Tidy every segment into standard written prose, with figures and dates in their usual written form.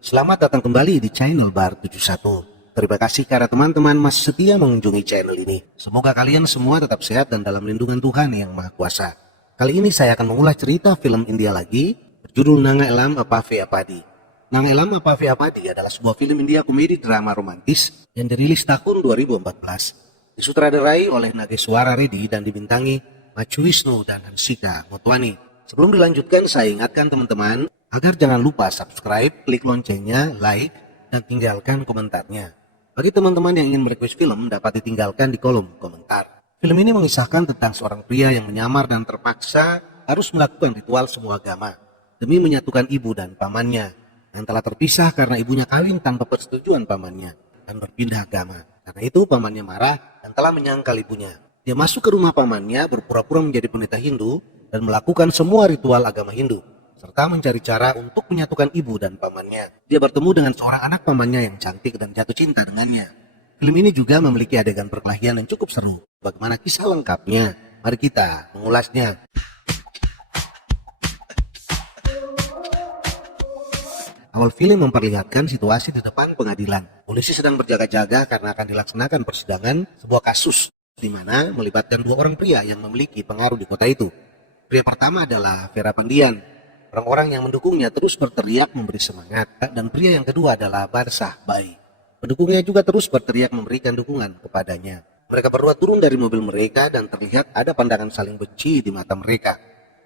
Selamat datang kembali di channel Bar 71. Terima kasih karena teman-teman masih setia mengunjungi channel ini. Semoga kalian semua tetap sehat dan dalam lindungan Tuhan Yang Maha Kuasa. Kali ini saya akan mengulas cerita film India lagi berjudul Nanga Elam Apave Apadi. Nanga Elam Apave Apadi adalah sebuah film India komedi drama romantis yang dirilis tahun 2014. Disutradarai oleh Nageswara Reddy dan dibintangi Machu Wisnu dan Hansika Motwani. Sebelum dilanjutkan, saya ingatkan teman-teman agar jangan lupa subscribe, klik loncengnya, like, dan tinggalkan komentarnya. Bagi teman-teman yang ingin merequest film, dapat ditinggalkan di kolom komentar. Film ini mengisahkan tentang seorang pria yang menyamar dan terpaksa harus melakukan ritual semua agama demi menyatukan ibu dan pamannya yang telah terpisah karena ibunya kawin tanpa persetujuan pamannya dan berpindah agama. Karena itu pamannya marah dan telah menyangkal ibunya. Dia masuk ke rumah pamannya berpura-pura menjadi pendeta Hindu dan melakukan semua ritual agama Hindu, serta mencari cara untuk menyatukan ibu dan pamannya. Dia bertemu dengan seorang anak pamannya yang cantik dan jatuh cinta dengannya. Film ini juga memiliki adegan perkelahian yang cukup seru. Bagaimana kisah lengkapnya? Mari kita mengulasnya. Awal film memperlihatkan situasi di depan pengadilan. Polisi sedang berjaga-jaga karena akan dilaksanakan persidangan sebuah kasus di mana melibatkan dua orang pria yang memiliki pengaruh di kota itu. Pria pertama adalah Vera Pandian. Orang-orang yang mendukungnya terus berteriak memberi semangat, dan pria yang kedua adalah Barsah Bai. Pendukungnya juga terus berteriak memberikan dukungan kepadanya. Mereka berdua turun dari mobil mereka dan terlihat ada pandangan saling benci di mata mereka.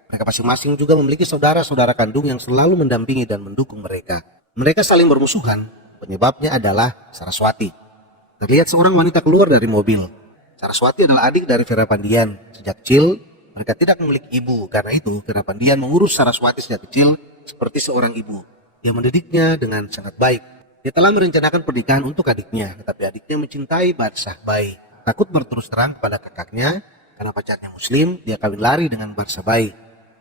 Mereka masing-masing juga memiliki saudara-saudara kandung yang selalu mendampingi dan mendukung mereka. Mereka saling bermusuhan, penyebabnya adalah Saraswati. Terlihat seorang wanita keluar dari mobil. Saraswati adalah adik dari Vera Pandian. Sejak kecil, mereka tidak memiliki ibu, karena itu Vera Pandian mengurus Saraswati sejak kecil seperti seorang ibu. Dia mendidiknya dengan sangat baik. Dia telah merencanakan pernikahan untuk adiknya, tetapi adiknya mencintai Barsah Bai. Takut berterus terang kepada kakaknya, karena pacarnya Muslim, dia kawin lari dengan Barsah Bai.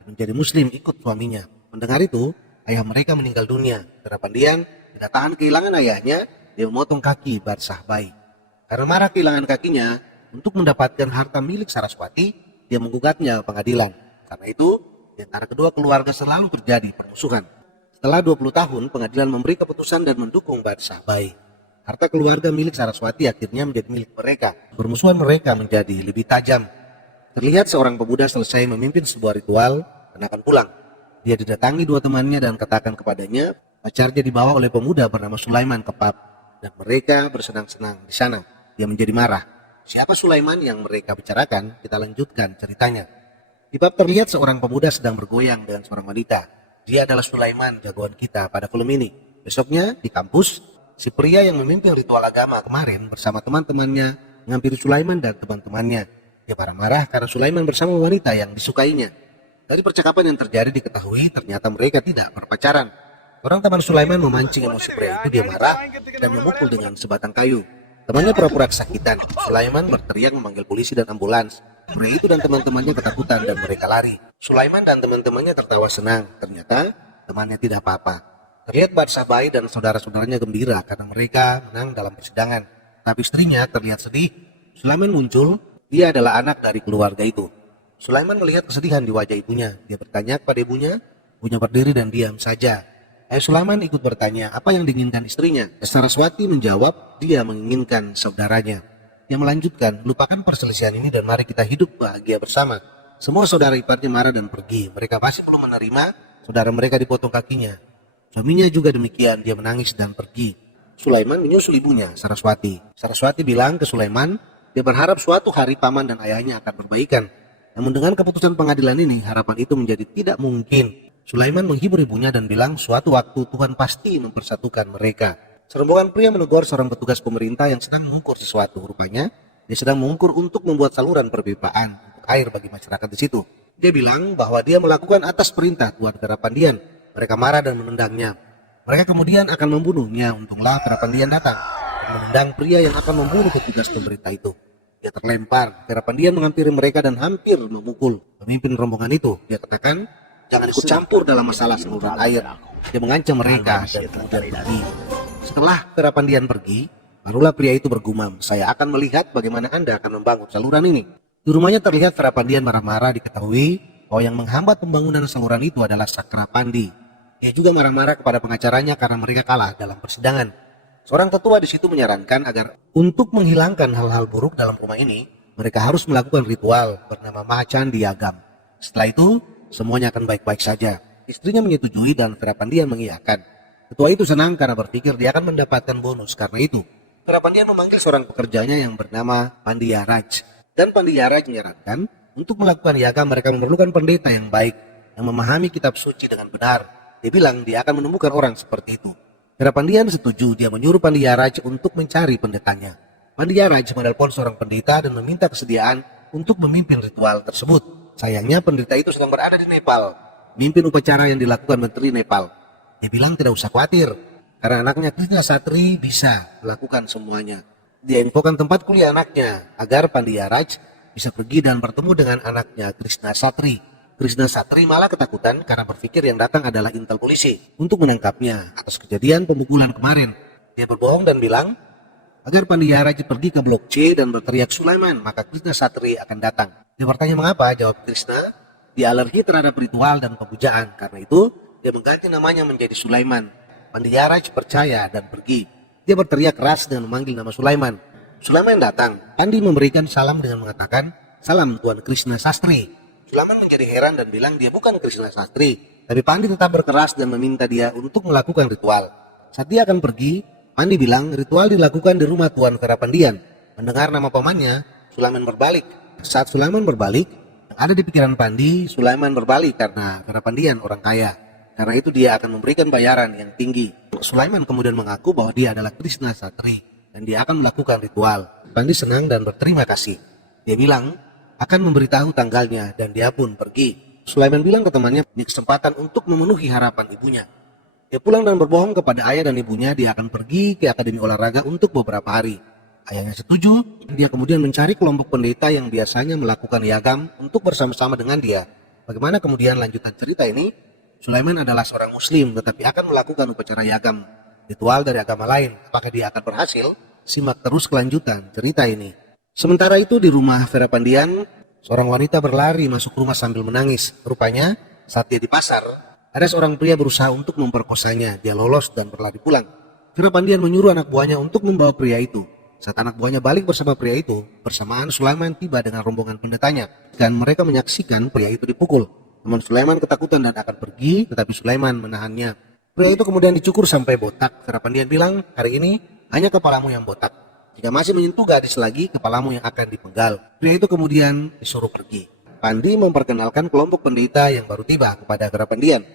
Menjadi Muslim ikut suaminya. Mendengar itu, ayah mereka meninggal dunia. Vera Pandian tidak tahan kehilangan ayahnya, dia memotong kaki Barsah Bai. Karena marah kehilangan kakinya, untuk mendapatkan harta milik Saraswati, dia menggugatnya ke pengadilan. Karena itu, di antara kedua keluarga selalu terjadi permusuhan. Setelah 20 tahun, pengadilan memberi keputusan dan mendukung Barsah Bai. Harta keluarga milik Saraswati akhirnya menjadi milik mereka. Permusuhan mereka menjadi lebih tajam. Terlihat seorang pemuda selesai memimpin sebuah ritual dan akan pulang. Dia didatangi dua temannya dan katakan kepadanya, pacarnya dibawa oleh pemuda bernama Sulaiman ke pub, dan mereka bersenang-senang di sana. Dia menjadi marah. Siapa Sulaiman yang mereka bicarakan? Kita lanjutkan ceritanya. Di bab terlihat seorang pemuda sedang bergoyang dengan seorang wanita. Dia adalah Sulaiman, jagoan kita pada film ini. Besoknya di kampus, si pria yang memimpin ritual agama kemarin bersama teman-temannya menghampiri Sulaiman dan teman-temannya. Dia marah-marah karena Sulaiman bersama wanita yang disukainya. Dari percakapan yang terjadi diketahui ternyata mereka tidak berpacaran. Orang teman Sulaiman memancing emosi pria itu, dia marah dan memukul dengan sebatang kayu. Temannya pura-pura kesakitan. Sulaiman berteriak memanggil polisi dan ambulans. Pria itu dan teman-temannya ketakutan dan mereka lari. Sulaiman dan teman-temannya tertawa senang. Ternyata temannya tidak apa-apa. Terlihat Barsah Bai dan saudara-saudaranya gembira karena mereka menang dalam persidangan. Tapi istrinya terlihat sedih. Sulaiman muncul. Dia adalah anak dari keluarga itu. Sulaiman melihat kesedihan di wajah ibunya. Dia bertanya kepada ibunya. Ibunya berdiri dan diam saja. Sulaiman ikut bertanya apa yang diinginkan istrinya. Saraswati menjawab dia menginginkan saudaranya. Dia melanjutkan, lupakan perselisihan ini dan mari kita hidup bahagia bersama. Semua saudara iparnya marah dan pergi. Mereka masih belum menerima saudara mereka dipotong kakinya. Suaminya juga demikian, dia menangis dan pergi. Sulaiman menyusul ibunya, Saraswati. Saraswati bilang ke Sulaiman, dia berharap suatu hari paman dan ayahnya akan berbaikan. Namun dengan keputusan pengadilan ini, harapan itu menjadi tidak mungkin. Sulaiman menghibur ibunya dan bilang suatu waktu Tuhan pasti mempersatukan mereka. Serombongan pria menegur seorang petugas pemerintah yang sedang mengukur sesuatu. Rupanya dia sedang mengukur untuk membuat saluran perpipaan untuk air bagi masyarakat di situ. Dia bilang bahwa dia melakukan atas perintah Tuan Vera Pandian. Mereka marah dan menendangnya. Mereka kemudian akan membunuhnya. Untunglah Vera Pandian datang dan menendang pria yang akan membunuh petugas pemerintah itu. Dia terlempar. Vera Pandian menghampiri mereka dan hampir memukul pemimpin rombongan itu. Dia katakan, jangan ikut campur dalam masalah saluran air. Dia mengancam mereka dan kemudian pergi. Setelah Vera Pandian pergi, barulah pria itu bergumam, saya akan melihat bagaimana Anda akan membangun saluran ini. Di rumahnya terlihat Vera Pandian marah-marah. Diketahui bahwa yang menghambat pembangunan saluran itu adalah Sakra Pandi. Dia juga marah-marah kepada pengacaranya karena mereka kalah dalam persidangan. Seorang tetua di situ menyarankan agar untuk menghilangkan hal-hal buruk dalam rumah ini, mereka harus melakukan ritual bernama Mahacandi Yagam. Setelah itu, semuanya akan baik-baik saja. Istrinya menyetujui dan Veerapandiyan mengiyakan. Ketua itu senang karena berpikir dia akan mendapatkan bonus karena itu. Veerapandiyan memanggil seorang pekerjanya yang bernama Pandiyaraj. Dan Pandiyaraj menyarankan untuk melakukan yagam mereka memerlukan pendeta yang baik, yang memahami kitab suci dengan benar. Dia bilang dia akan menemukan orang seperti itu. Veerapandiyan setuju. Dia menyuruh Pandiyaraj untuk mencari pendetanya. Pandiyaraj menelpon seorang pendeta dan meminta kesediaan untuk memimpin ritual tersebut. Sayangnya pendeta itu sedang berada di Nepal, memimpin upacara yang dilakukan Menteri Nepal. Dia bilang tidak usah khawatir, karena anaknya Krishna Satri bisa melakukan semuanya. Dia infokan tempat kuliah anaknya agar Pandiyaraj bisa pergi dan bertemu dengan anaknya Krishna Satri. Krishna Satri malah ketakutan karena berpikir yang datang adalah intel polisi untuk menangkapnya atas kejadian pemukulan kemarin. Dia berbohong dan bilang agar Pandiyaraj pergi ke blok C dan berteriak Sulaiman, maka Krishna Satri akan datang. Dia bertanya mengapa, jawab Krishna, dia alergi terhadap ritual dan pemujaan. Karena itu, dia mengganti namanya menjadi Sulaiman. Pandiyaraj percaya dan pergi. Dia berteriak keras dengan memanggil nama Sulaiman. Sulaiman datang. Pandi memberikan salam dengan mengatakan, salam Tuan Krishna Sastri. Sulaiman menjadi heran dan bilang dia bukan Krishna Sastri. Tapi Pandi tetap berkeras dan meminta dia untuk melakukan ritual. Saat dia akan pergi, Pandi bilang ritual dilakukan di rumah Tuan Veerapandiyan. Mendengar nama pamannya, Sulaiman berbalik. Saat Sulaiman berbalik, yang ada di pikiran Pandi, Sulaiman berbalik karena Veerapandiyan orang kaya. Karena itu dia akan memberikan bayaran yang tinggi. Sulaiman kemudian mengaku bahwa dia adalah Krishna Satri dan dia akan melakukan ritual. Pandi senang dan berterima kasih. Dia bilang akan memberitahu tanggalnya dan dia pun pergi. Sulaiman bilang ke temannya ini kesempatan untuk memenuhi harapan ibunya. Dia pulang dan berbohong kepada ayah dan ibunya dia akan pergi ke akademi olahraga untuk beberapa hari. Ayahnya setuju, dia kemudian mencari kelompok pendeta yang biasanya melakukan yagam untuk bersama-sama dengan dia. Bagaimana kemudian lanjutan cerita ini? Sulaiman adalah seorang muslim tetapi akan melakukan upacara yagam, ritual dari agama lain. Apakah dia akan berhasil? Simak terus kelanjutan cerita ini. Sementara itu di rumah Veerapandiyan, seorang wanita berlari masuk rumah sambil menangis. Rupanya saat dia di pasar, ada seorang pria berusaha untuk memperkosanya. Dia lolos dan berlari pulang. Veerapandiyan menyuruh anak buahnya untuk membawa pria itu. Saat anak buahnya balik bersama pria itu, bersamaan Sulaiman tiba dengan rombongan pendetanya dan mereka menyaksikan pria itu dipukul. Namun Sulaiman ketakutan dan akan pergi, tetapi Sulaiman menahannya. Pria itu kemudian dicukur sampai botak. Veerapandiyan bilang, hari ini hanya kepalamu yang botak. Jika masih menyentuh gadis lagi, kepalamu yang akan dipenggal. Pria itu kemudian disuruh pergi. Pandi memperkenalkan kelompok pendeta yang baru tiba kepada Veerapandiyan.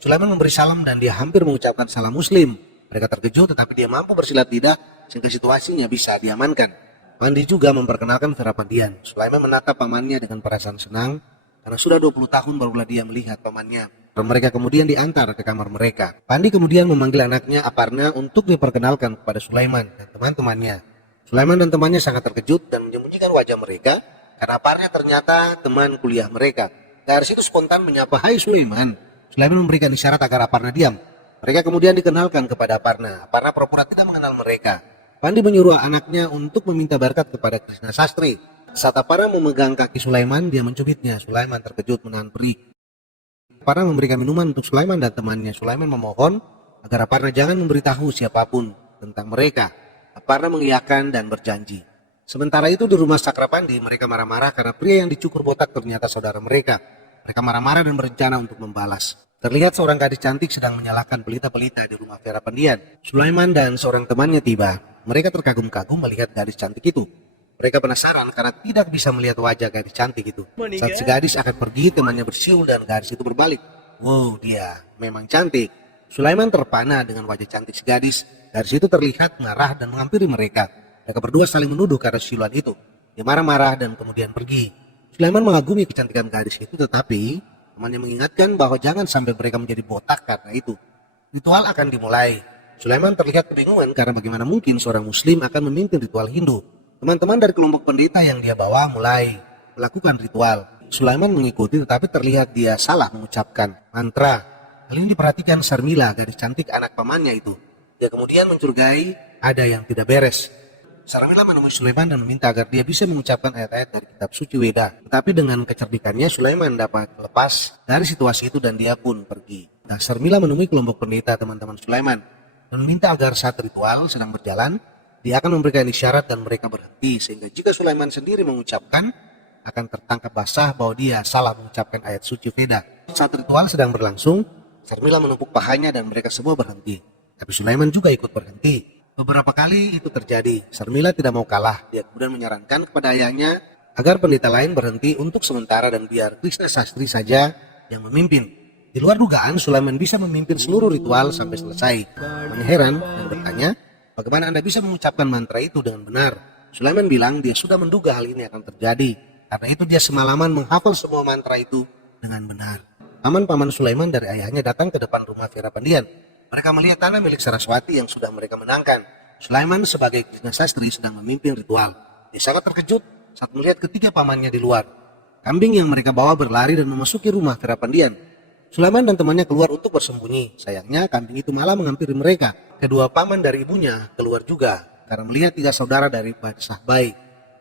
Sulaiman memberi salam dan dia hampir mengucapkan salam muslim. Mereka terkejut tetapi dia mampu bersilat lidah sehingga situasinya bisa diamankan. Pandi juga memperkenalkan Veerapandiyan. Sulaiman menatap pamannya dengan perasaan senang karena sudah 20 tahun barulah dia melihat pamannya. Dan mereka kemudian diantar ke kamar mereka. Pandi kemudian memanggil anaknya Aparna untuk diperkenalkan kepada Sulaiman dan teman-temannya. Sulaiman dan temannya sangat terkejut dan menyembunyikan wajah mereka karena Aparna ternyata teman kuliah mereka. Dari situ spontan menyapa, "Hai Sulaiman." Sulaiman memberikan isyarat agar Aparna diam. Mereka kemudian dikenalkan kepada Aparna. Aparna pura-pura tidak mengenal mereka. Pandi menyuruh anaknya untuk meminta berkat kepada Krishna Sastri. Saat Aparna memegang kaki Sulaiman, dia mencubitnya. Sulaiman terkejut menahan perih. Aparna memberikan minuman untuk Sulaiman dan temannya. Sulaiman memohon agar Aparna jangan memberitahu siapapun tentang mereka. Aparna mengiyakan dan berjanji. Sementara itu di rumah Sakrapandi, mereka marah-marah karena pria yang dicukur botak ternyata saudara mereka. Mereka marah-marah dan berencana untuk membalas. Terlihat seorang gadis cantik sedang menyalakan pelita-pelita di rumah Veerapandiyan. Sulaiman dan seorang temannya tiba. Mereka terkagum-kagum melihat gadis cantik itu. Mereka penasaran karena tidak bisa melihat wajah gadis cantik itu. Saat si gadis akan pergi, temannya bersiul dan gadis itu berbalik. Wow, dia memang cantik. Sulaiman terpana dengan wajah cantik si gadis. Dari situ terlihat marah dan menghampiri mereka. Mereka berdua saling menuduh karena siulan itu. Dia marah-marah dan kemudian pergi. Sulaiman mengagumi kecantikan gadis itu, tetapi temannya mengingatkan bahwa jangan sampai mereka menjadi botak karena itu. Ritual akan dimulai. Sulaiman terlihat kebingungan karena bagaimana mungkin seorang muslim akan memimpin ritual Hindu. Teman-teman dari kelompok pendeta yang dia bawa mulai melakukan ritual. Sulaiman mengikuti tetapi terlihat dia salah mengucapkan mantra. Hal ini diperhatikan Sarmila, gadis cantik anak pamannya itu. Dia kemudian mencurigai ada yang tidak beres. Sarmila menemui Sulaiman dan meminta agar dia bisa mengucapkan ayat-ayat dari kitab suci Weda. Tetapi dengan kecerdikannya Sulaiman dapat lepas dari situasi itu dan dia pun pergi. Nah, Sarmila menemui kelompok pendeta teman-teman Sulaiman dan meminta agar saat ritual sedang berjalan, dia akan memberikan isyarat dan mereka berhenti, sehingga jika Sulaiman sendiri mengucapkan, akan tertangkap basah bahwa dia salah mengucapkan ayat suci Veda. Saat ritual sedang berlangsung, Sarmila menumpuk pahanya dan mereka semua berhenti. Tapi Sulaiman juga ikut berhenti. Beberapa kali itu terjadi. Sarmila tidak mau kalah. Dia kemudian menyarankan kepada ayahnya agar pendeta lain berhenti untuk sementara dan biar Krishna Sastri saja yang memimpin. Di luar dugaan, Sulaiman bisa memimpin seluruh ritual sampai selesai. Namanya heran dan bertanya, bagaimana Anda bisa mengucapkan mantra itu dengan benar? Sulaiman bilang dia sudah menduga hal ini akan terjadi. Karena itu dia semalaman menghafal semua mantra itu dengan benar. Paman-paman Sulaiman dari ayahnya datang ke depan rumah Veerapandian. Mereka melihat tanah milik Saraswati yang sudah mereka menangkan. Sulaiman sebagai Krishna Sastri sedang memimpin ritual. Dia sangat terkejut saat melihat ketiga pamannya di luar. Kambing yang mereka bawa berlari dan memasuki rumah Veerapandian. Sulaiman dan temannya keluar untuk bersembunyi. Sayangnya kambing itu malah menghampiri mereka. Kedua paman dari ibunya keluar juga karena melihat tiga saudara dari Badsah Bai.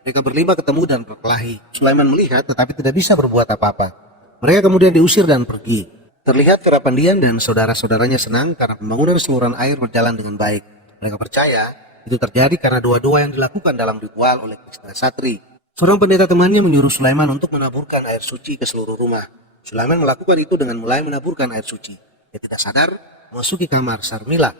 Mereka berlima ketemu dan berkelahi. Sulaiman melihat tetapi tidak bisa berbuat apa-apa. Mereka kemudian diusir dan pergi. Terlihat Veerapandian dan saudara-saudaranya senang karena pembangunan saluran air berjalan dengan baik. Mereka percaya itu terjadi karena doa-doa yang dilakukan dalam ritual oleh Krishna Sastri. Seorang pendeta temannya menyuruh Sulaiman untuk menaburkan air suci ke seluruh rumah. Sulaiman melakukan itu dengan mulai menaburkan air suci. Dia tidak sadar memasuki kamar Sarmila.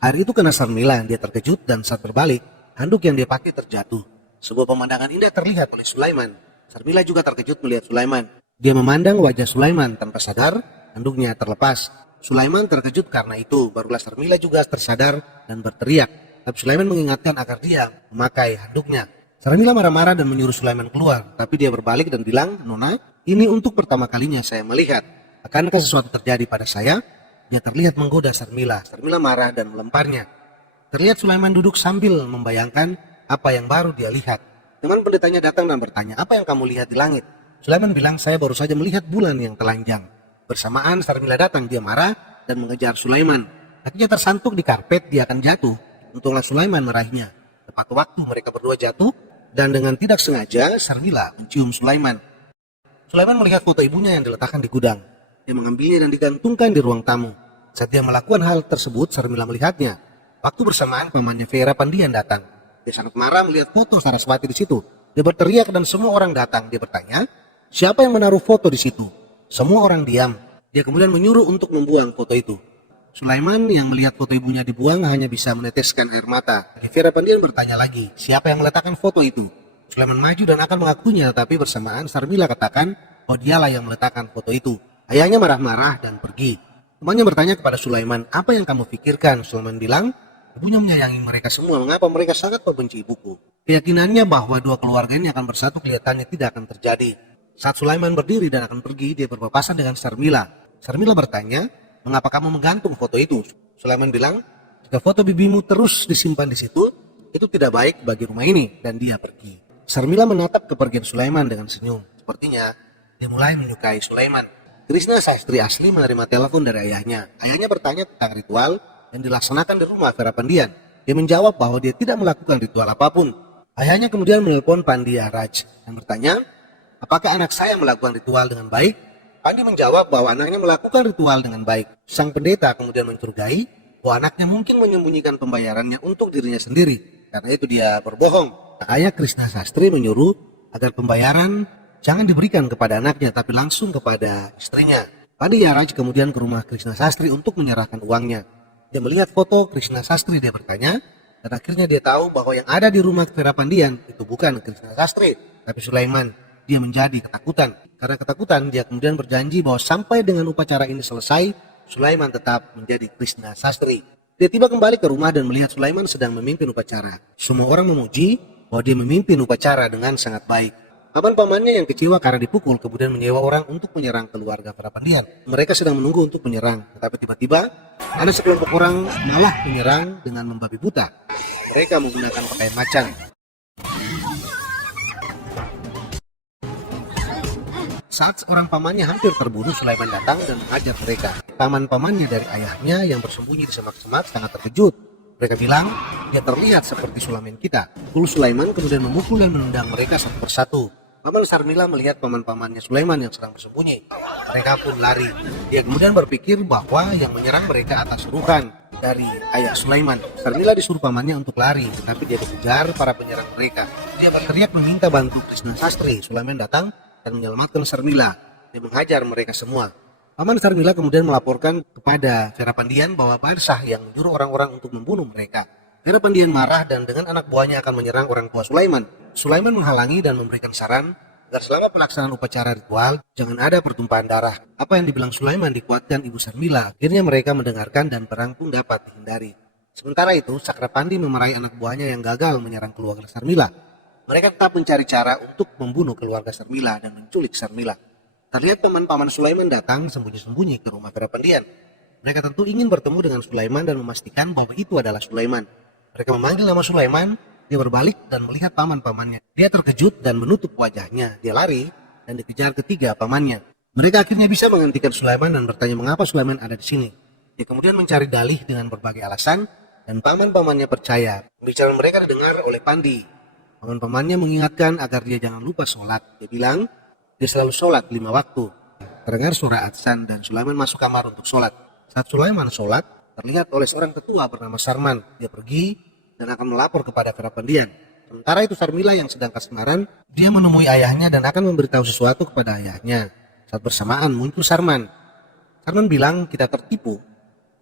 Air itu kena Sarmila yang dia terkejut dan saat berbalik, handuk yang dia pakai terjatuh. Sebuah pemandangan indah terlihat oleh Sulaiman. Sarmila juga terkejut melihat Sulaiman. Dia memandang wajah Sulaiman tanpa sadar, handuknya terlepas. Sulaiman terkejut karena itu, barulah Sarmila juga tersadar dan berteriak. Tapi Sulaiman mengingatkan agar dia memakai handuknya. Sarmila marah-marah dan menyuruh Sulaiman keluar, tapi dia berbalik dan bilang, "Nona, ini untuk pertama kalinya saya melihat. Akankah sesuatu terjadi pada saya?" Dia terlihat menggoda Sarmila. Sarmila marah dan melemparnya. Terlihat Sulaiman duduk sambil membayangkan apa yang baru dia lihat. Teman pendetanya datang dan bertanya, "Apa yang kamu lihat di langit?" Sulaiman bilang, "Saya baru saja melihat bulan yang telanjang." Bersamaan Sarmila datang, dia marah dan mengejar Sulaiman. Kakinya tersantuk di karpet, dia akan jatuh. Untunglah Sulaiman meraihnya. Tepat waktu mereka berdua jatuh, dan dengan tidak sengaja Sarmila mencium Sulaiman. Sulaiman melihat foto ibunya yang diletakkan di gudang. Dia mengambilnya dan digantungkan di ruang tamu. Saat dia melakukan hal tersebut, Sarmila melihatnya. Waktu bersamaan pamannya Veerapandian datang. Dia sangat marah melihat foto Saraswati di situ. Dia berteriak dan semua orang datang. Dia bertanya, "Siapa yang menaruh foto di situ?" Semua orang diam. Dia kemudian menyuruh untuk membuang foto itu. Sulaiman yang melihat foto ibunya dibuang hanya bisa meneteskan air mata. Veerapandian bertanya lagi, "Siapa yang meletakkan foto itu?" Sulaiman maju dan akan mengakuinya, tapi bersamaan Sarmila katakan bahwa dialah yang meletakkan foto itu. Ayahnya marah-marah dan pergi. Temannya bertanya kepada Sulaiman, "Apa yang kamu pikirkan?" Sulaiman bilang, "Ibunya menyayangi mereka semua, mengapa mereka sangat membenci ibuku?" Keyakinannya bahwa dua keluarga ini akan bersatu kelihatannya tidak akan terjadi. Saat Sulaiman berdiri dan akan pergi, dia berpapasan dengan Sarmila. Sarmila bertanya, "Mengapa kamu menggantung foto itu?" Sulaiman bilang, "Jika foto bibimu terus disimpan di situ, itu tidak baik bagi rumah ini," dan dia pergi. Sarmila menatap kepergian Sulaiman dengan senyum. Sepertinya dia mulai menyukai Sulaiman. Krishna Sastri asli menerima telepon dari ayahnya. Ayahnya bertanya tentang ritual yang dilaksanakan di rumah Veerapandian. Dia menjawab bahwa dia tidak melakukan ritual apapun. Ayahnya kemudian menelpon Pandya Raj dan bertanya, "Apakah anak saya melakukan ritual dengan baik?" Pandi menjawab bahwa anaknya melakukan ritual dengan baik. Sang pendeta kemudian mencurigai bahwa anaknya mungkin menyembunyikan pembayarannya untuk dirinya sendiri. Karena itu dia berbohong. Ayah Krishna Sastri menyuruh agar pembayaran jangan diberikan kepada anaknya tapi langsung kepada istrinya. Pandya Raj kemudian ke rumah Krishna Sastri untuk menyerahkan uangnya. Dia melihat foto Krishna Sastri, dia bertanya, dan akhirnya dia tahu bahwa yang ada di rumah Veerapandian itu bukan Krishna Sastri, tapi Sulaiman. Dia menjadi ketakutan. Karena ketakutan, dia kemudian berjanji bahwa sampai dengan upacara ini selesai, Sulaiman tetap menjadi Krishna Sastri. Dia tiba kembali ke rumah dan melihat Sulaiman sedang memimpin upacara. Semua orang memuji bahwa dia memimpin upacara dengan sangat baik. Paman-pamannya yang kecewa karena dipukul kemudian menyewa orang untuk menyerang keluarga Veerapandian. Mereka sedang menunggu untuk menyerang, tetapi tiba-tiba ada sekelompok orang malah menyerang dengan membabi buta. Mereka menggunakan pakaian macan. Saat seorang pamannya hampir terbunuh, Sulaiman datang dan mengajar mereka. Paman-pamannya dari ayahnya yang bersembunyi di semak-semak sangat terkejut. Mereka bilang, "Dia terlihat seperti Sulaiman kita." Sulaiman kemudian memukul dan menendang mereka satu persatu. Paman Sarmila melihat paman-pamannya Sulaiman yang sedang bersembunyi. Mereka pun lari. Dia kemudian berpikir bahwa yang menyerang mereka atas suruhan dari ayah Sulaiman. Sarmila disuruh pamannya untuk lari, tetapi dia dikejar para penyerang mereka. Dia berteriak meminta bantu Krishna Sastri. Sulaiman datang dan menyelamatkan Sarmila. Dia menghajar mereka semua. Paman Sarmila kemudian melaporkan kepada Verapandian bahwa Barsah yang menyuruh orang-orang untuk membunuh mereka. Verapandian marah dan dengan anak buahnya akan menyerang orang tua Sulaiman. Sulaiman menghalangi dan memberikan saran agar selama pelaksanaan upacara ritual jangan ada pertumpahan darah. Apa yang dibilang Sulaiman dikuatkan Ibu Sarmila. Akhirnya mereka mendengarkan dan perang pun dapat dihindari. Sementara itu, Sakrapandi memarahi anak buahnya yang gagal menyerang keluarga Sarmila. Mereka tetap mencari cara untuk membunuh keluarga Sarmila dan menculik Sarmila. Terlihat paman-paman Sulaiman datang sembunyi-sembunyi ke rumah Verapandian. Mereka tentu ingin bertemu dengan Sulaiman dan memastikan bahwa itu adalah Sulaiman. Mereka memanggil nama Sulaiman. Dia berbalik dan melihat paman-pamannya. Dia terkejut dan menutup wajahnya. Dia lari dan dikejar ketiga pamannya. Mereka akhirnya bisa menghentikan Sulaiman dan bertanya mengapa Sulaiman ada di sini. Dia kemudian mencari dalih dengan berbagai alasan dan paman-pamannya percaya. Pembicaraan mereka didengar oleh Pandi. Paman-pamannya mengingatkan agar dia jangan lupa sholat. Dia bilang dia selalu sholat 5 waktu. Terdengar suara adzan dan Sulaiman masuk kamar untuk sholat. Saat Sulaiman sholat, terlihat oleh seorang tetua bernama Sarman. Dia pergi dan akan melapor kepada Verapandian. Sementara itu Sarmila yang sedang kasmaran, dia menemui ayahnya dan akan memberitahu sesuatu kepada ayahnya. Saat bersamaan muncul Sarman. Sarman bilang kita tertipu.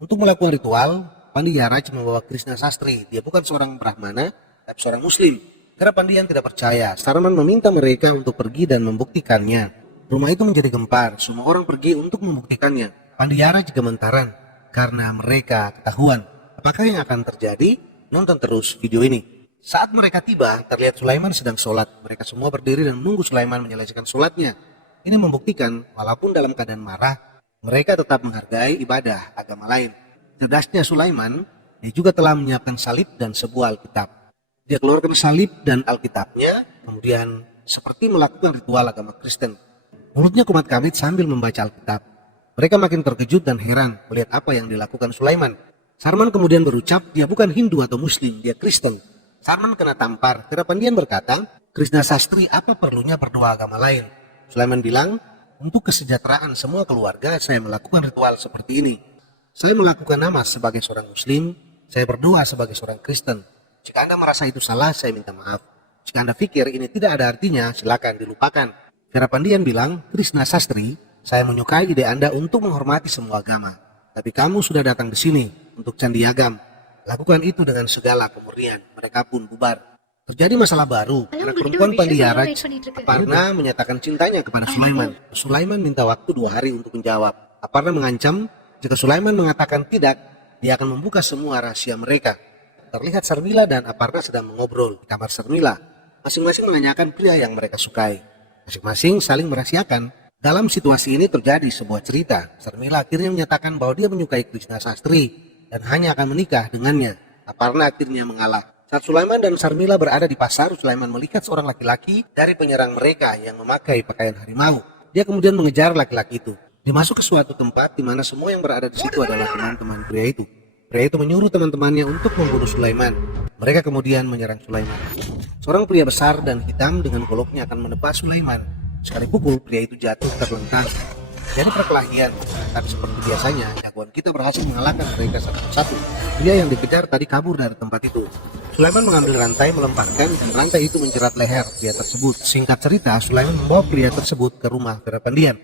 Untuk melakukan ritual, Pandi Yaraj membawa Krishna Sastri. Dia bukan seorang Brahmana, tapi seorang Muslim. Verapandian tidak percaya. Sarman meminta mereka untuk pergi dan membuktikannya. Rumah itu menjadi gempar. Semua orang pergi untuk membuktikannya. Pandi Yaraj gemetaran karena mereka ketahuan. Apakah yang akan terjadi? Nonton terus video ini. Saat mereka tiba, terlihat Sulaiman sedang sholat. Mereka semua berdiri dan menunggu Sulaiman menyelesaikan sholatnya. Ini membuktikan, walaupun dalam keadaan marah, mereka tetap menghargai ibadah agama lain. Cerdasnya Sulaiman, dia juga telah menyiapkan salib dan sebuah Alkitab. Dia keluarkan salib dan Alkitabnya, kemudian seperti melakukan ritual agama Kristen. Mulutnya kumat kamit sambil membaca Alkitab. Mereka makin terkejut dan heran melihat apa yang dilakukan Sulaiman. Sarman kemudian berucap, dia bukan Hindu atau Muslim, dia Kristen. Sarman kena tampar. Verapandian berkata, Krishna Sastri apa perlunya berdoa agama lain? Sulaiman bilang, untuk kesejahteraan semua keluarga saya melakukan ritual seperti ini. Saya melakukan nama sebagai seorang Muslim, saya berdoa sebagai seorang Kristen. Jika Anda merasa itu salah, saya minta maaf. Jika Anda pikir ini tidak ada artinya, silakan dilupakan. Verapandian bilang, Krishna Sastri, saya menyukai ide Anda untuk menghormati semua agama. Tapi kamu sudah datang ke sini untuk Candi Agam. Lakukan itu dengan segala kemurnian. Mereka pun bubar. Terjadi masalah baru. Anak perempuan Pandi Yaraj, Aparna menyatakan cintanya kepada Sulaiman. Sulaiman minta waktu 2 hari untuk menjawab. Aparna mengancam jika Sulaiman mengatakan tidak, dia akan membuka semua rahasia mereka. Terlihat Sarmila dan Aparna sedang mengobrol di kamar Sarmila. Masing-masing menanyakan pria yang mereka sukai. Masing-masing saling merahasiakan. Dalam situasi ini terjadi sebuah cerita. Sarmila akhirnya menyatakan bahwa dia menyukai Krishna Sastri dan hanya akan menikah dengannya. Aparna akhirnya mengalah. Saat Sulaiman dan Sarmila berada di pasar, Sulaiman melihat seorang laki-laki dari penyerang mereka yang memakai pakaian harimau. Dia kemudian mengejar laki-laki itu. Dia masuk ke suatu tempat di mana semua yang berada di situ adalah teman-teman pria itu. Pria itu menyuruh teman-temannya untuk membunuh Sulaiman. Mereka kemudian menyerang Sulaiman. Seorang pria besar dan hitam dengan goloknya akan menebas Sulaiman. Sekali pukul, pria itu jatuh terlentang. Jadi perkelahian, tapi seperti biasanya, jagoan kita berhasil mengalahkan mereka satu persatu. Pria yang dikejar tadi kabur dari tempat itu. Sulaiman mengambil rantai, melemparkan, dan rantai itu menjerat leher pria tersebut. Singkat cerita, Sulaiman membawa pria tersebut ke rumah Verapandian.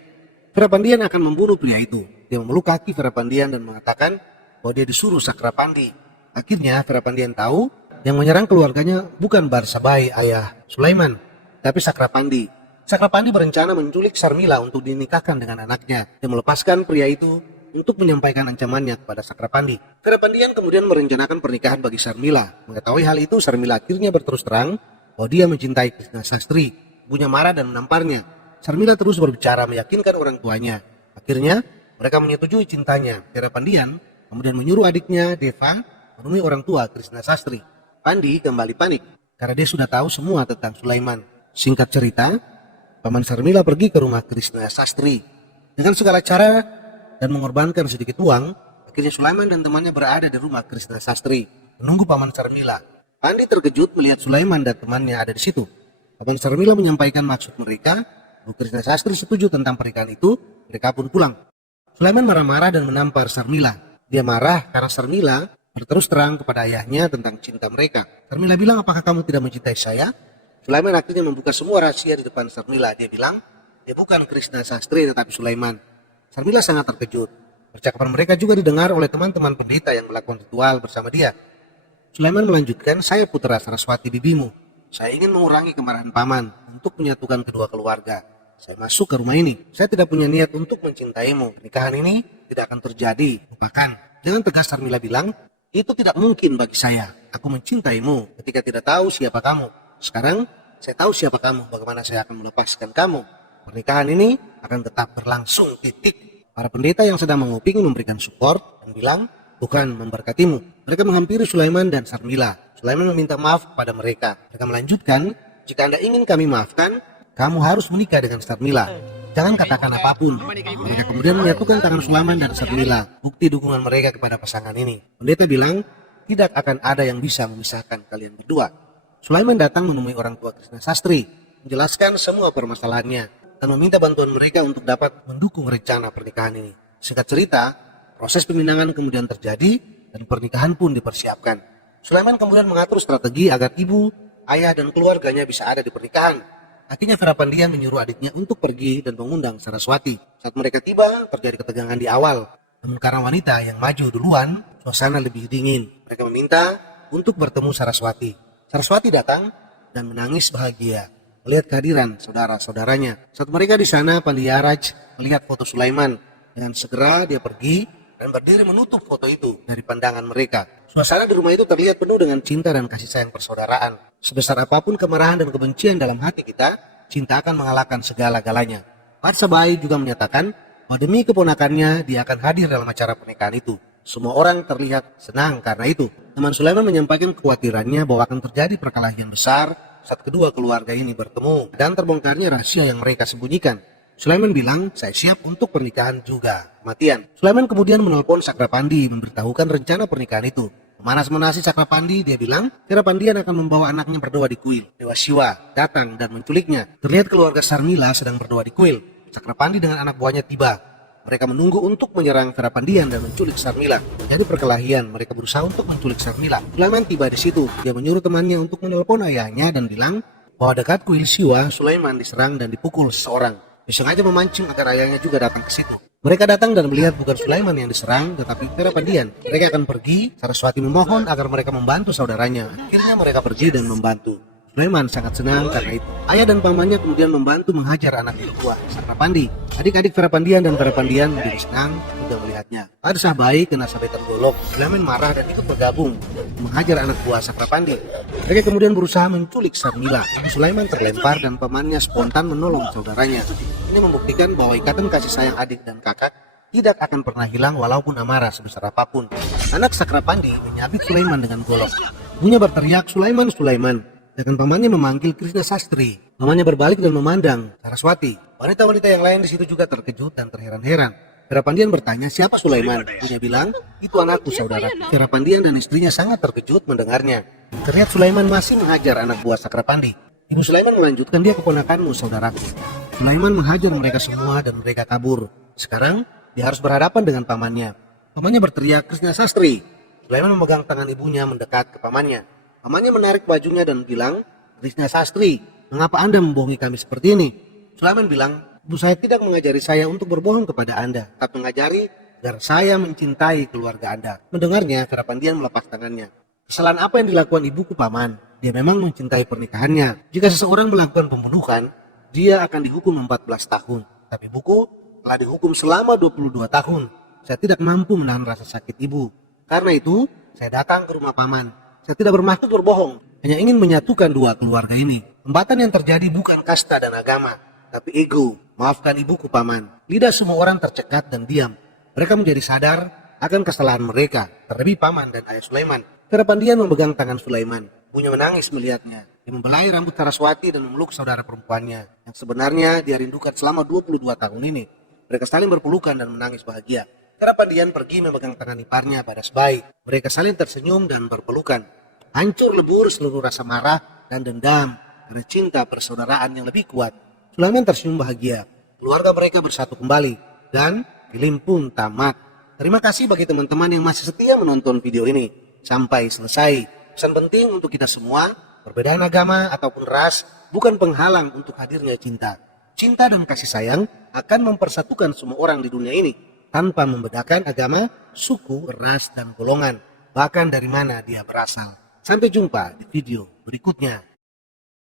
Verapandian akan membunuh pria itu. Dia memeluk kaki Verapandian dan mengatakan bahwa dia disuruh Sakrapandi. Akhirnya Verapandian tahu yang menyerang keluarganya bukan Barsabai ayah Sulaiman, tapi Sakrapandi. Sakrapandi berencana menculik Sarmila untuk dinikahkan dengan anaknya. Dia melepaskan pria itu untuk menyampaikan ancamannya kepada Sakrapandi. Verapandian kemudian merencanakan pernikahan bagi Sarmila. Mengetahui hal itu, Sarmila akhirnya berterus terang bahwa dia mencintai Krishna Sastri. Ibunya marah dan menamparnya. Sarmila terus berbicara meyakinkan orang tuanya. Akhirnya mereka menyetujui cintanya. Verapandian kemudian menyuruh adiknya Deva menemui orang tua Krishna Sastri. Pandi kembali panik karena dia sudah tahu semua tentang Sulaiman. Singkat cerita, Paman Sarmila pergi ke rumah Krishna Sastri. Dengan segala cara dan mengorbankan sedikit uang, akhirnya Sulaiman dan temannya berada di rumah Krishna Sastri, menunggu Paman Sarmila. Pandi terkejut melihat Sulaiman dan temannya ada di situ. Paman Sarmila menyampaikan maksud mereka. Bu Krishna Sastri setuju tentang pernikahan itu. Mereka pun pulang. Sulaiman marah-marah dan menampar Sarmila. Dia marah karena Sarmila berterus terang kepada ayahnya tentang cinta mereka. Sarmila bilang, apakah kamu tidak mencintai saya? Sulaiman akhirnya membuka semua rahasia di depan Sarmila. Dia bilang, dia bukan Krishna Sastri tetapi Sulaiman. Sarmila sangat terkejut. Percakapan mereka juga didengar oleh teman-teman pendeta yang melakukan ritual bersama dia. Sulaiman melanjutkan, saya putra Saraswati bibimu. Saya ingin mengurangi kemarahan paman untuk menyatukan kedua keluarga. Saya masuk ke rumah ini. Saya tidak punya niat untuk mencintaimu. Pernikahan ini tidak akan terjadi. Lupakan. Dengan tegas Sarmila bilang, itu tidak mungkin bagi saya. Aku mencintaimu ketika tidak tahu siapa kamu. Sekarang saya tahu siapa kamu. Bagaimana saya akan melepaskan kamu. Pernikahan ini akan tetap berlangsung, titik. Para pendeta yang sedang menguping memberikan support dan bilang, Tuhan memberkatimu. Mereka menghampiri Sulaiman dan Sarmila. Sulaiman meminta maaf kepada mereka. Mereka melanjutkan, jika Anda ingin kami maafkan, kamu harus menikah dengan Sarmila. Jangan katakan apapun. Mereka kemudian menyatukan tangan Sulaiman dan Sarmila. Bukti dukungan mereka kepada pasangan ini. Pendeta bilang, tidak akan ada yang bisa memisahkan kalian berdua. Sulaiman datang menemui orang tua Krishna Sastri, menjelaskan semua permasalahannya, dan meminta bantuan mereka untuk dapat mendukung rencana pernikahan ini. Singkat cerita, proses peminangan kemudian terjadi dan pernikahan pun dipersiapkan. Sulaiman kemudian mengatur strategi agar ibu, ayah, dan keluarganya bisa ada di pernikahan. Akhirnya Verapandian menyuruh adiknya untuk pergi dan mengundang Saraswati. Saat mereka tiba, terjadi ketegangan di awal. Namun karena wanita yang maju duluan, suasana lebih dingin. Mereka meminta untuk bertemu Saraswati. Saraswati datang dan menangis bahagia melihat kehadiran saudara-saudaranya. Saat mereka di sana, Pandiyaraj melihat foto Sulaiman. Dengan segera dia pergi dan berdiri menutup foto itu dari pandangan mereka. Suasana di rumah itu terlihat penuh dengan cinta dan kasih sayang persaudaraan. Sebesar apapun kemarahan dan kebencian dalam hati kita, cinta akan mengalahkan segala-galanya. Parsabai juga menyatakan bahwa demi keponakannya dia akan hadir dalam acara pernikahan itu. Semua orang terlihat senang karena itu. Teman Sulaiman menyampaikan kekhawatirannya bahwa akan terjadi perkelahian besar saat kedua keluarga ini bertemu dan terbongkarnya rahasia yang mereka sembunyikan. Sulaiman bilang, saya siap untuk pernikahan juga. Kematian. Sulaiman kemudian menelpon Sakrapandi memberitahukan rencana pernikahan itu. Memanas-manasi Sakrapandi, dia bilang, Verapandian akan membawa anaknya berdoa di kuil. Dewa Siwa datang dan menculiknya. Terlihat keluarga Sarmila sedang berdoa di kuil. Sakrapandi dengan anak buahnya tiba. Mereka menunggu untuk menyerang Verapandian dan menculik Sarmila. Jadi perkelahian, mereka berusaha untuk menculik Sarmila. Sulaiman tiba di situ. Dia menyuruh temannya untuk menelpon ayahnya dan bilang bahwa dekat kuil Siwa, Sulaiman diserang dan dipukul seseorang. Disengaja memancing agar ayahnya juga datang ke situ. Mereka datang dan melihat bukan Sulaiman yang diserang, tetapi Verapandian. Mereka akan pergi. Saraswati memohon agar mereka membantu saudaranya. Akhirnya mereka pergi dan membantu. Sulaiman sangat senang karena itu. Ayah dan pamannya kemudian membantu menghajar anak buah Sakrapandi. Adik-adik Verapandian dan Verapandian menjadi senang juga melihatnya. Parsabai kena sabetan golok. Sulaiman marah dan ikut bergabung menghajar anak buah Sakrapandi. Mereka kemudian berusaha menculik Sarmila. Sulaiman terlempar dan pamannya spontan menolong saudaranya. Ini membuktikan bahwa ikatan kasih sayang adik dan kakak tidak akan pernah hilang walaupun amarah sebesar apapun. Anak Sakrapandi menyabit Sulaiman dengan golok. Ibunya berteriak, Sulaiman, Sulaiman. Dan pamannya memanggil Krishna Sastri. Pamannya berbalik dan memandang Saraswati. Wanita-wanita yang lain di situ juga terkejut dan terheran-heran. Verapandian bertanya, siapa Sulaiman? Ibunya bilang, itu anakku saudara. Verapandian dan istrinya sangat terkejut mendengarnya. Terlihat Sulaiman masih menghajar anak buah Sakrapandi. Ibu Sulaiman melanjutkan, dia keponakanmu saudaraku. Sulaiman menghajar mereka semua dan mereka kabur. Sekarang dia harus berhadapan dengan pamannya. Pamannya berteriak, Krishna Sastri. Sulaiman memegang tangan ibunya mendekat ke pamannya. Pamannya menarik bajunya dan bilang, Krishna Sastri, mengapa Anda membohongi kami seperti ini? Sulaiman bilang, ibu saya tidak mengajari saya untuk berbohong kepada Anda, tapi mengajari agar saya mencintai keluarga Anda. Mendengarnya, Verapandian melepas tangannya. Kesalahan apa yang dilakukan ibuku paman? Dia memang mencintai pernikahannya. Jika seseorang melakukan pembunuhan, dia akan dihukum 14 tahun. Tapi ibuku telah dihukum selama 22 tahun. Saya tidak mampu menahan rasa sakit ibu. Karena itu, saya datang ke rumah paman. Saya tidak bermaksud berbohong, hanya ingin menyatukan dua keluarga ini. Hambatan yang terjadi bukan kasta dan agama, tapi ego. Maafkan ibuku paman. Lidah semua orang tercekat dan diam. Mereka menjadi sadar akan kesalahan mereka, terlebih paman dan ayah Sulaiman. Verapandian memegang tangan Sulaiman. Ibunya menangis melihatnya. Dia membelai rambut Saraswati dan memeluk saudara perempuannya, yang sebenarnya dia rindukan selama 22 tahun ini. Mereka saling berpelukan dan menangis bahagia. Verapandian pergi memegang tangan iparnya Parsabai. Mereka saling tersenyum dan berpelukan. Hancur lebur seluruh rasa marah dan dendam karena cinta persaudaraan yang lebih kuat. Sulaiman tersenyum bahagia. Keluarga mereka bersatu kembali dan film pun tamat. Terima kasih bagi teman-teman yang masih setia menonton video ini sampai selesai. Pesan penting untuk kita semua, perbedaan agama ataupun ras bukan penghalang untuk hadirnya cinta. Cinta dan kasih sayang akan mempersatukan semua orang di dunia ini tanpa membedakan agama, suku, ras, dan golongan, bahkan dari mana dia berasal. Sampai jumpa di video berikutnya.